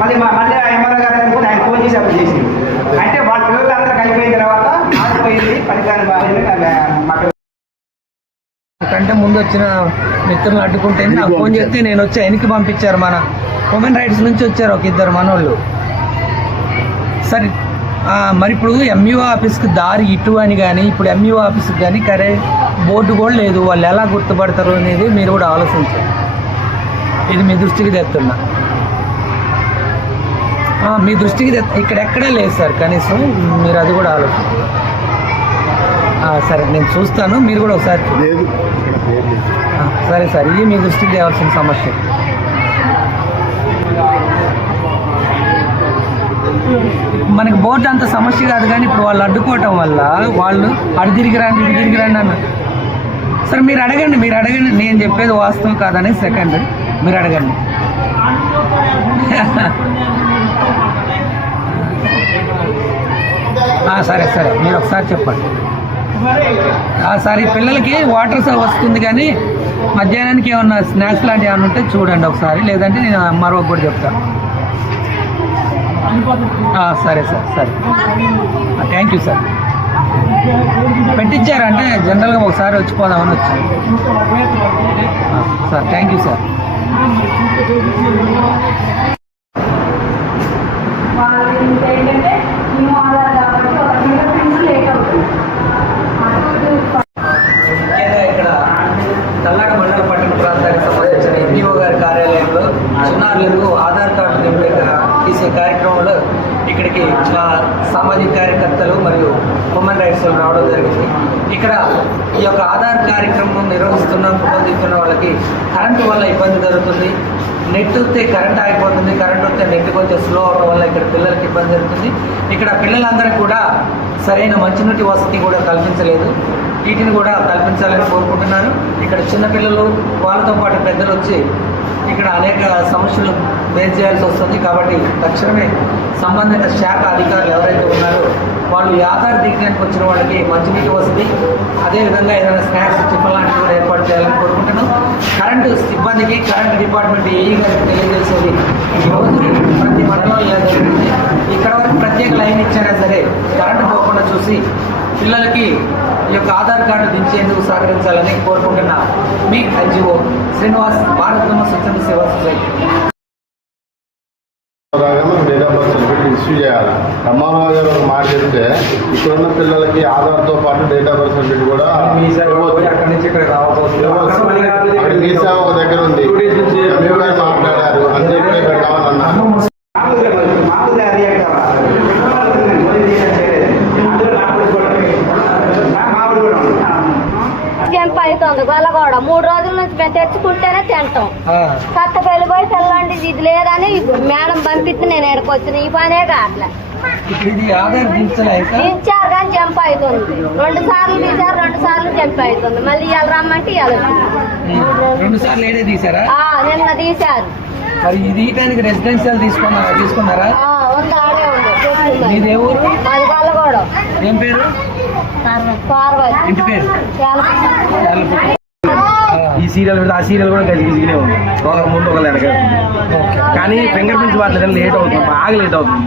మళ్ళీ ఎంఆర్ఓ గారు అనుకుని ఆయన ఫోన్ చేసి అప్పుడు చేసింది. అంటే వాళ్ళ పిల్లలు అందరూ కలిపోయిన తర్వాత మారిపోయింది పనికాని మాకు కంటే ముందు వచ్చిన మిత్రులను అడ్డుకుంటే నాకు ఫోన్ చేస్తే నేను వచ్చి ఆయనకి పంపించారు. మన హ్యూమన్ రైట్స్ నుంచి వచ్చారు ఒక ఇద్దరు మనోళ్ళు. సరే మరి ఇప్పుడు ఎంఈఓ ఆఫీస్కి దారి ఇటు అని కానీ ఇప్పుడు ఎంఈఓ ఆఫీస్కి కానీ బోర్డు కూడా లేదు. వాళ్ళు ఎలా గుర్తుపడతారు అనేది మీరు కూడా ఆలోచించారు. ఇది మీ దృష్టికి తెస్తున్నా. మీ దృష్టికి ఇక్కడెక్కడే లేదు సార్. కనీసం మీరు అది కూడా ఆలోచించారు. సరే నేను చూస్తాను, మీరు కూడా ఒకసారి సరే సార్. ఇది మీ దృష్టికి తేవాల్సిన సమస్య. మనకి బోర్డు అంత సమస్య కాదు, కానీ ఇప్పుడు వాళ్ళు అడ్డుకోవటం వల్ల వాళ్ళు అటు తిరిగి రండి ఇటు తిరిగి రండి అన్న. సరే మీరు అడగండి నేను చెప్పేది వాస్తవం కాదని సెకండ్ మీరు అడగండి. సరే మీరు ఒకసారి చెప్పండి. సరే పిల్లలకి వాటర్ వస్తుంది, కానీ మధ్యాహ్నానికి ఏమన్నా స్నాక్స్ లాంటివి ఏమైనా ఉంటే చూడండి ఒకసారి, లేదంటే నేను మరొక కూడా చెప్తాను. సరే థ్యాంక్ యూ సార్. పెట్టించారంటే జనరల్గా ఒకసారి వచ్చిపోదామని వచ్చాను సార్. Thank you sir. ఇక్కడ తల్లాడ మండల పట్టణ ప్రాంతానికి సంబంధించిన ఎంఈఓ గారి కార్యాలయంలో చిన్నారులకు ఆధార్ కార్డు తీసే కార్యక్రమంలో ఇక్కడికి సామాజిక కార్యకర్తలు మరియు హ్యూమన్ రైట్స్ రావడం జరిగింది. ఇక్కడ ఈ యొక్క ఆధార్ కార్యక్రమం పొందుతున్న వాళ్ళకి కరెంటు వల్ల ఇబ్బంది జరుగుతుంది. నెట్ వస్తే కరెంట్ ఆగిపోతుంది, కరెంట్ వస్తే నెట్ కొంచెం స్లో అవడం వల్ల ఇక్కడ పిల్లలకి ఇబ్బంది జరుగుతుంది. ఇక్కడ పిల్లలందరికీ కూడా సరైన మంచినీటి వసతి కూడా కల్పించలేదు. వీటిని కూడా కల్పించాలని కోరుకుంటున్నాను. ఇక్కడ చిన్నపిల్లలు వాళ్ళతో పాటు పెద్దలు వచ్చి ఇక్కడ అనేక సమస్యలు ఫేస్ చేయాల్సి వస్తుంది. కాబట్టి తక్షణమే సంబంధిత శాఖ అధికారులు ఎవరైతే ఉన్నారో వాళ్ళు ఈ ఆధార్ దిగడానికి వచ్చిన వాళ్ళకి మంచినీటి వసతి, అదేవిధంగా ఏదైనా స్నాక్స్ టిఫిన్ లాంటివి కూడా ఏర్పాటు చేయాలని కోరుకుంటున్నాం. కరెంటు సిబ్బందికి కరెంటు డిపార్ట్మెంట్ ఏఈ గారికి తెలియజేసేది ప్రతి మండలంలో జరిగింది. ఇక్కడ వరకు ప్రత్యేక లైన్ ఇచ్చినా సరే కరెంటు పోకుండా చూసి పిల్లలకి ఈ యొక్క ఆధార్ కార్డు దించేందుకు సహకరించాలని కోరుకుంటున్నా మీ ఎన్జిఓ శ్రీనివాస్, భారతమ్మ స్వచ్ఛంద సేవా society. Date of birth certificate issue చేయాలి. రామారావు గారు ఒక మాట చెప్తే ఇక్కడున్న పిల్లలకి ఆధార్తో పాటు డేట్ ఆఫ్ బర్త్ సర్టిఫికేట్ కూడా అక్కడి నుంచి ఇక్కడ రావబోతుంది. మీ సేవ ఒక దగ్గర ఉంది, మాట్లాడారు అంతే ఇక్కడ కావాలన్నారు. అవుతుంది గొల్లగూడ 3 రోజుల నుంచి మేము తెచ్చుకుంటేనే తింటాం. కొత్త వెళ్ళిపోయి తెల్లండి ఇది లేదని మేడం పంపిస్తే నేను ఎక్కడికి వచ్చిన ఈ పనే కావట్లే. దించారు కానీ జంప్ అవుతుంది. 2 సార్లు తీసారు, 2 సార్లు జంప్ అవుతుంది. మళ్ళీ ఇవాళ రమ్మంటే ఇవాళ నిన్న తీశారు. తీసుకున్నారా? ఆడే ఉంది. అది గొల్లగూడ. ఏం పేరు? ఇంటి పేరు? ఈ సీరియల్ మీద ఆ సీరియల్ కూడా గజిగిజిగానే ఉంది. ముందు ఒక వెనక, కానీ ఫింగర్ ప్రింట్స్ మాత్రం లేట్ అవుతుంది, బాగా లేట్ అవుతుంది.